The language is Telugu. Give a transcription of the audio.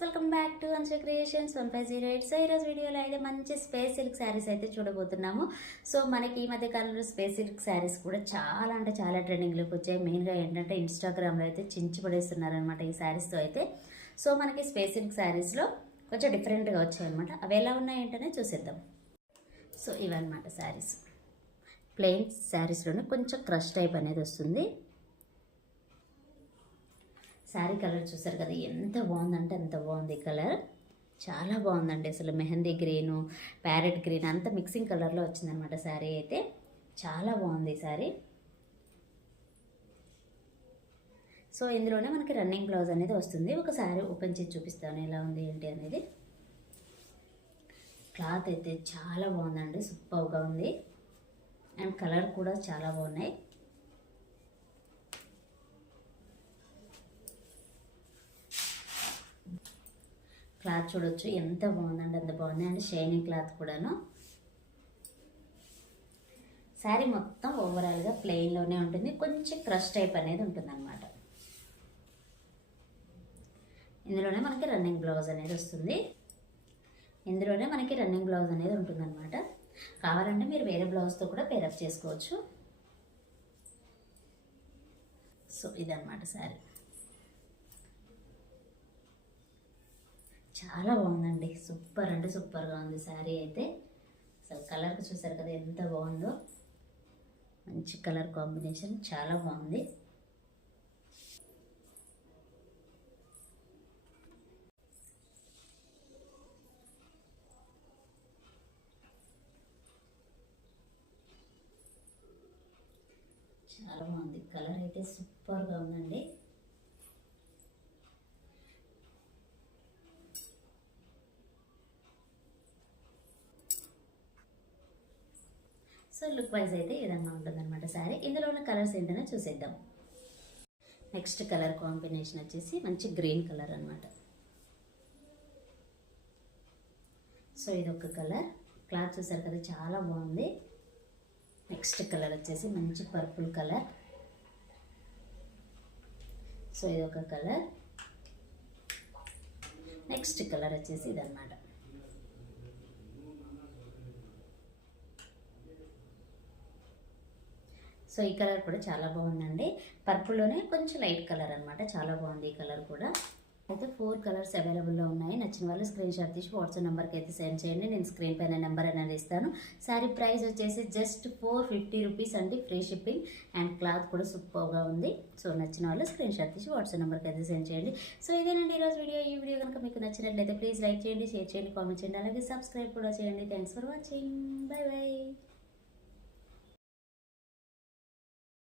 Welcome back to Anshu creations 1508. So ఈరోజు వీడియోలో అయితే మంచి స్పేస్ సిల్క్ శారీస్ అయితే చూడబోతున్నాము. సో మనకి ఈ మధ్య కాలంలో స్పేస్ సిల్క్ శారీస్ కూడా చాలా అంటే చాలా ట్రెండింగ్లోకి వచ్చాయి. మెయిన్గా ఏంటంటే ఇన్స్టాగ్రామ్లో అయితే చించి పడేస్తున్నారనమాట ఈ శారీస్తో అయితే. సో మనకి స్పేస్ సిల్క్ శారీస్లో కొంచెం డిఫరెంట్గా వచ్చాయన్నమాట. అవి ఎలా ఉన్నాయి ఏంటనే చూసేద్దాం. సో ఇవన్నమాట శారీస్. ప్లెయిన్ శారీస్లోనే కొంచెం క్రష్ టైప్ అనేది వస్తుంది. శారీ కలర్ చూసారు కదా, ఎంత బాగుందంటే అంత బాగుంది కలర్. చాలా బాగుందండి అసలు. మెహందీ గ్రీను, ప్యారెట్ గ్రీన్ అంతా మిక్సింగ్ కలర్లో వచ్చిందనమాట శారీ అయితే. చాలా బాగుంది ఈ శారీ. సో ఇందులోనే మనకి రన్నింగ్ బ్లౌజ్ అనేది వస్తుంది. ఒక శారీ ఓపెన్ చేసి చూపిస్తాను ఎలా ఉంది ఏంటి అనేది. క్లాత్ అయితే చాలా బాగుందండి, సూపర్గా ఉంది. అండ్ కలర్ కూడా చాలా బాగున్నాయి. క్లాత్ చూడొచ్చు ఎంత బాగుందండి, అంత బాగుంది. అండ్ షైనింగ్ క్లాత్ కూడాను. శారీ మొత్తం ఓవరాల్గా ప్లెయిన్లోనే ఉంటుంది. కొంచెం క్రష్ టైప్ అనేది ఉంటుంది అనమాట. ఇందులోనే మనకి రన్నింగ్ బ్లౌజ్ అనేది వస్తుంది. ఉంటుందన్నమాట. కావాలంటే మీరు వేరే బ్లౌజ్తో కూడా పేరప్ చేసుకోవచ్చు. సో ఇదన్నమాట శారీ. చాలా బాగుందండి, సూపర్ అంటే సూపర్గా ఉంది శారీ అయితే. అసలు కలర్ చూసారు కదా ఎంత బాగుందో. మంచి కలర్ కాంబినేషన్, చాలా బాగుంది. చాలా బాగుంది కలర్ అయితే, సూపర్గా ఉందండి. సో లుక్ వైజ్ అయితే ఈ విధంగా ఉంటుందన్నమాట శారీ. ఇందులో ఉన్న కలర్స్ ఏంటనే చూసేద్దాం. నెక్స్ట్ కలర్ కాంబినేషన్ వచ్చేసి మంచి గ్రీన్ కలర్ అనమాట. సో ఇదొక కలర్. క్లాత్ చూసారు కదా చాలా బాగుంది. నెక్స్ట్ కలర్ వచ్చేసి మంచి పర్పుల్ కలర్. సో ఇదొక కలర్. నెక్స్ట్ కలర్ వచ్చేసి ఇదన్నమాట. సో ఈ కలర్ కూడా చాలా బాగుందండి. పర్పుల్లోనే కొంచెం లైట్ కలర్ అనమాట. చాలా బాగుంది ఈ కలర్ కూడా. అయితే 4 కలర్స్ అవైలబుల్లో ఉన్నాయి. నచ్చిన వాళ్ళు స్క్రీన్ షాట్ తీసి వాట్సాప్ నెంబర్కి అయితే సెండ్ చేయండి. నేను స్క్రీన్ పైన నెంబర్ అనేది ఇస్తాను. శారీ ప్రైస్ వచ్చేసి జస్ట్ 450 రూపీస్ అండి, ఫ్రీ షిప్పింగ్. అండ్ క్లాత్ కూడా సూపర్గా ఉంది. సో నచ్చిన వాళ్ళు స్క్రీన్ షాట్ తీసి వాట్సాప్ నెంబర్కి అయితే సెండ్ చేయండి. సో ఇదేనండి ఈరోజు వీడియో. ఈ వీడియో కనుక మీకు నచ్చినట్లయితే ప్లీజ్ లైక్ చేయండి, షేర్ చేయండి, కామెంట్ చేయండి, అలాగే సబ్స్క్రైబ్ కూడా చేయండి. Thanks for watching. By by.